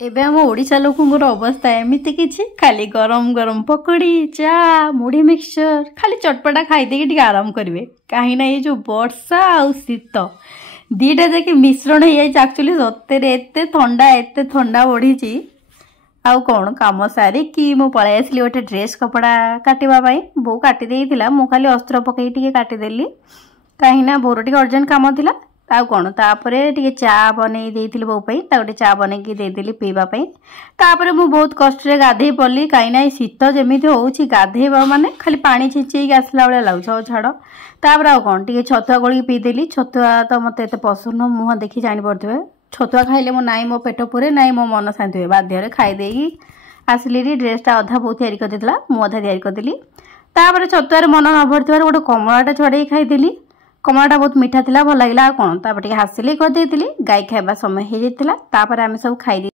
एबे हम ओडिशा लोकंर अवस्था एमती किछि खाली गरम गरम पकड़ी चा मुढ़ी मिक्सचर खाली चटपटा खाईदे आराम करेंगे कहीं ये जो वर्षा आ शीत दीटा जाके मिश्रण हो जाए एक्चुअली सତରେ एते ठंडा बढ़ी आउ कौन कम सारिकी मु पलाई आसली गोटे ड्रेस कपड़ा काटापी बो काटी देइथिला मु खाली अस्त्र पकई काटिदेली कहीं बोर टे अर्जेंट कम थिला आउ कौन तापरे टिके चा बनै देइथिली बो पई ता गोटे चा बनैकी देदेली पीवा पई तापरे मु बहुत कष्ट रे गाधे पड़ली कहीं शीत जमीती होउछि गाधेबा माने खाली पानी छिंची आसला बेले लाउछ छाड़ तापर आउ कौन टिके छतुआ गोली पीदेली छतुआ तो मते एते पसंद मुह देखी जानि पड़थिबे छतुआ खाइले मो नाई मो पेट पुरे नाई मो मन शांति हुए बाध्य खाईदेगी आसली ड्रेसटा अधा बहुत तैयारी करदेला मु अधा तैयारी करदेली तापर छतुआर मन न भरथिबार गोटे कमलाटा छड़े खाईदेली कमलाटा बहुत मीठा थिला भल लागिला कौन तापर टिके हासिली करदेइतिली गाई खाइबा समय हो जाइतिला तापर आमे सब खाई